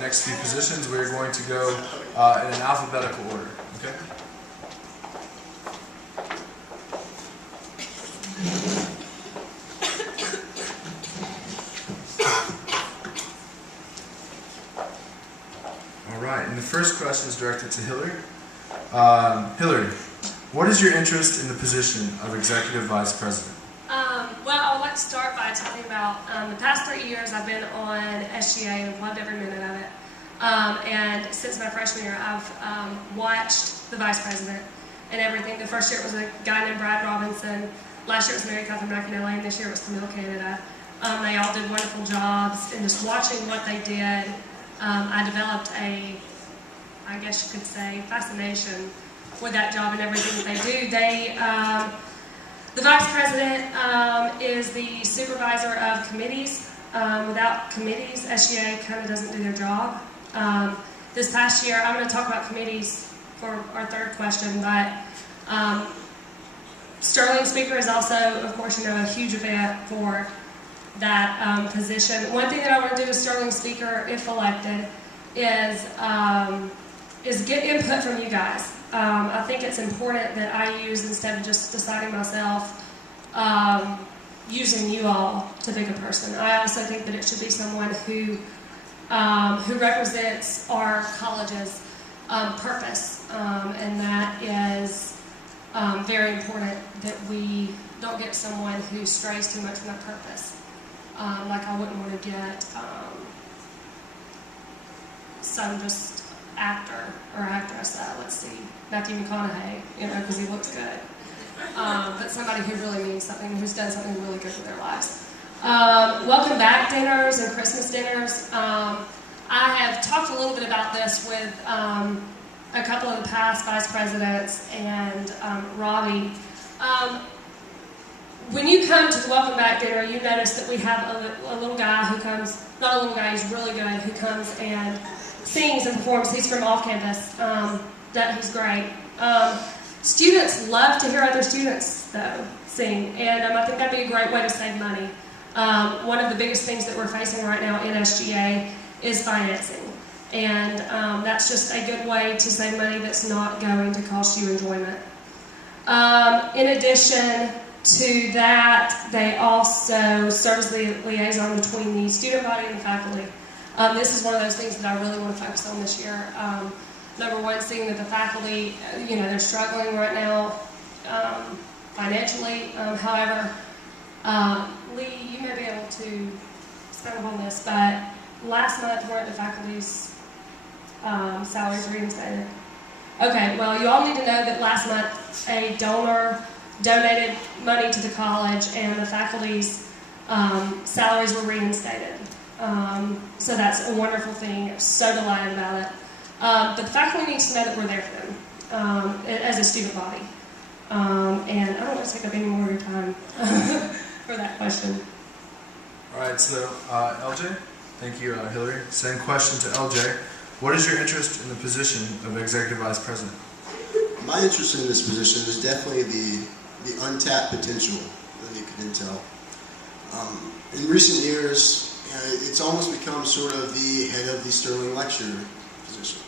next few positions, we're going to go in an alphabetical order. Okay. All right, and the first question is directed to Hillary. Hillary, what is your interest in the position of Executive Vice President? Well, I would like to start by talking about the past 3 years I've been on SGA and I've loved every minute of it. And since my freshman year, I've watched the Vice President and everything. The first year it was a guy named Brad Robinson. Last year it was Mary Catherine McAnally, and this year it was Camille Canada. They all did wonderful jobs, and just watching what they did, I developed a, I guess you could say, fascination with that job and everything that they do. The Vice President is the supervisor of committees. Without committees, SGA kind of doesn't do their job. This past year, I'm going to talk about committees for our third question, but Sterling Speaker is also, of course, a huge event for that position. One thing that I want to do with Sterling Speaker, if elected, is get input from you guys. I think it's important that I use, instead of just deciding myself, using you all to pick a person. I also think that it should be someone who represents our college's purpose, and that is very important, that we don't get someone who strays too much from that purpose. Like I wouldn't want to get some just actor or actress, let's see, Matthew McConaughey, because he looks good. But somebody who really means something, who's done something really good for their lives. Welcome back dinners and Christmas dinners. I have talked a little bit about this with a couple of the past vice presidents and Robbie. When you come to the welcome back dinner, you notice that we have a little guy who comes, not a little guy, he's really good, who comes and sings and performs. He's from off campus. He's great. Students love to hear other students, though, sing, and I think that'd be a great way to save money. One of the biggest things that we're facing right now in SGA is financing, and that's just a good way to save money that's not going to cost you enjoyment. In addition to that, they also serve as the liaison between the student body and the faculty. This is one of those things that I really want to focus on this year. Number one, seeing that the faculty, they're struggling right now financially. However, Lee, you may be able to expand on this, but last month weren't the faculty's salaries reinstated? Okay, well, you all need to know that last month a donor donated money to the college and the faculty's salaries were reinstated. So that's a wonderful thing. I'm so delighted about it. But the faculty needs to know that we're there for them as a student body. And I don't want to take up any more of your time for that question. All right, so LJ, thank you, Hillary. Same question to LJ. What is your interest in the position of Executive Vice President? My interest in this position is definitely the untapped potential that it could entail. In recent years, it's almost become sort of the head of the Sterling Lecture position.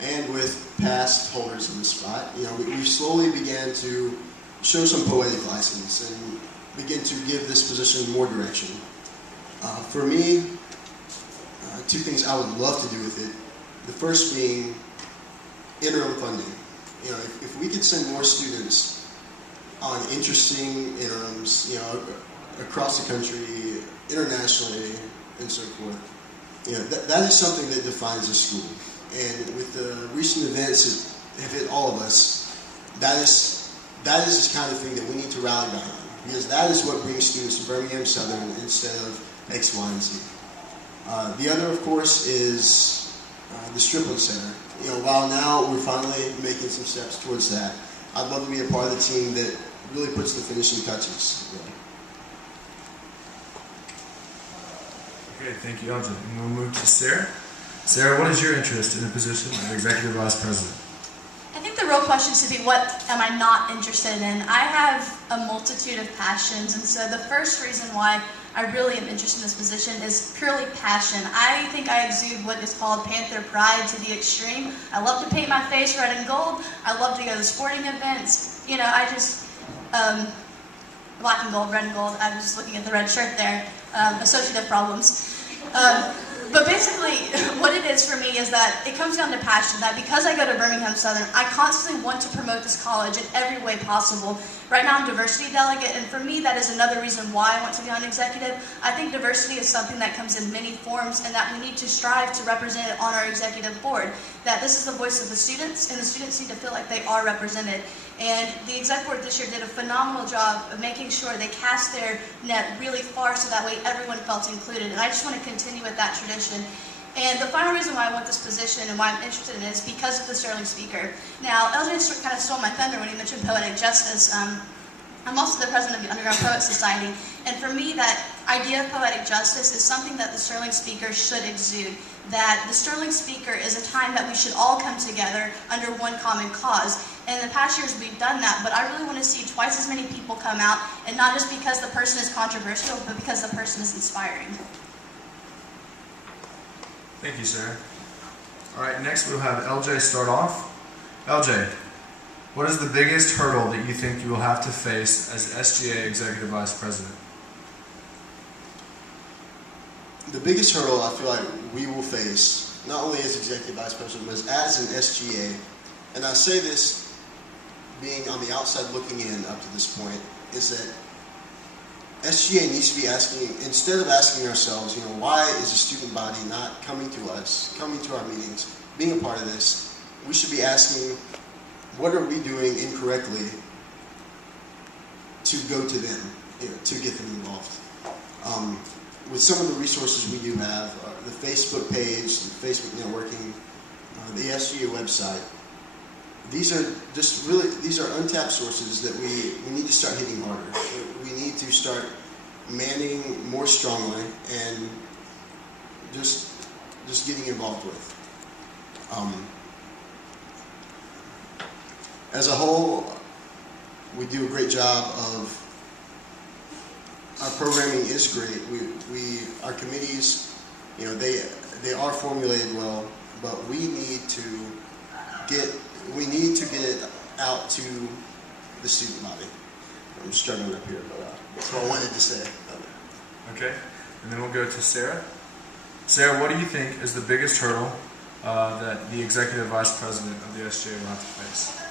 And with past holders of the spot, we slowly began to show some poetic license and begin to give this position more direction. For me, two things I would love to do with it. The first being interim funding. If we could send more students on interesting interims, across the country, internationally, and so forth, that is something that defines a school. And with the recent events that have hit all of us, that is the kind of thing that we need to rally behind, because that is what brings students to Birmingham-Southern instead of X, Y, and Z. The other, of course, is the Stripling Center. While now we're finally making some steps towards that, I'd love to be a part of the team that really puts the finishing touches. Okay, thank you, LJ. And we'll move to Sarah. Sarah, what is your interest in the position of Executive Vice President? I think the real question should be, what am I not interested in? I have a multitude of passions, and so the first reason why I really am interested in this position is purely passion. I think I exude what is called Panther pride to the extreme. I love to paint my face red and gold. I love to go to sporting events. You know, I just, black and gold, red and gold. I was just looking at the red shirt there. Associative problems. But basically, what it is for me is that it comes down to passion, that because I go to Birmingham-Southern, I constantly want to promote this college in every way possible. Right now I'm diversity delegate, and for me that is another reason why I want to be on executive. I think diversity is something that comes in many forms, and that we need to strive to represent it on our executive board. That this is the voice of the students, and the students need to feel like they are represented. And the exec board this year did a phenomenal job of making sure they cast their net really far so that way everyone felt included. And I just want to continue with that tradition. And the final reason why I want this position and why I'm interested in it is because of the Sterling Speaker. Now, LJ kind of stole my thunder when he mentioned poetic justice. I'm also the president of the Underground Poets Society, and for me that idea of poetic justice is something that the Sterling Speaker should exude. That the Sterling Speaker is a time that we should all come together under one common cause. And in the past years we've done that, but I really want to see twice as many people come out, and not just because the person is controversial, but because the person is inspiring. Thank you, Sarah. All right, next we'll have LJ start off. LJ, what is the biggest hurdle that you think you will have to face as SGA Executive Vice President? The biggest hurdle I feel like we will face, not only as Executive Vice President, but as an SGA, and I say this being on the outside looking in up to this point, is that SGA needs to be asking, instead of asking ourselves, why is the student body not coming to us, coming to our meetings, being a part of this, we should be asking, what are we doing incorrectly to go to them, to get them involved. With some of the resources we do have, the Facebook page, the Facebook networking, the SGA website, these are untapped sources that we need to start hitting harder. We need to start manning more strongly and just getting involved with. As a whole, we do a great job of, our programming is great. Our committees, they are formulated well, but we need to get it out to the student body. I'm struggling up here, but that's what I wanted to say. Okay, and then we'll go to Sarah. Sarah, what do you think is the biggest hurdle that the Executive Vice President of the SGA will have to face?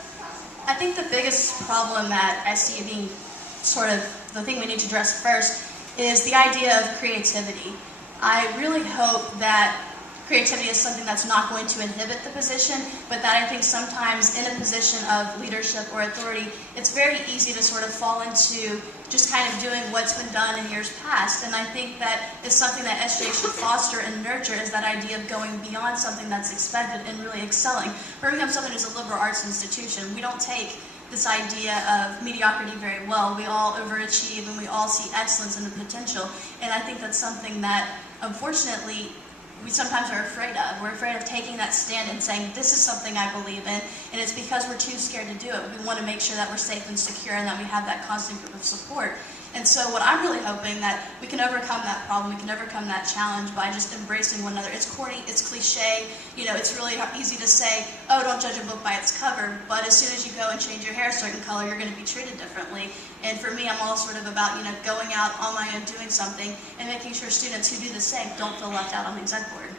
I think the biggest problem that I see being sort of the thing we need to address first is the idea of creativity. I really hope that creativity is something that's not going to inhibit the position, but that I think sometimes in a position of leadership or authority, it's very easy to sort of fall into just kind of doing what's been done in years past. And I think that is something that SGA should foster and nurture, is that idea of going beyond something that's expected and really excelling. Birmingham-Southern is a liberal arts institution. We don't take this idea of mediocrity very well. We all overachieve and we all see excellence and the potential. And I think that's something that, unfortunately, we sometimes are afraid of. We're afraid of taking that stand and saying, this is something I believe in, and it's because we're too scared to do it. We want to make sure that we're safe and secure and that we have that constant group of support. And so what I'm really hoping that we can overcome that problem, we can overcome that challenge by just embracing one another. It's corny, it's cliche, it's really easy to say, oh, don't judge a book by its cover, but as soon as you go and change your hair a certain color, you're going to be treated differently. And for me, I'm all sort of about, going out on my own, doing something, and making sure students who do the same don't feel left out on the exec board.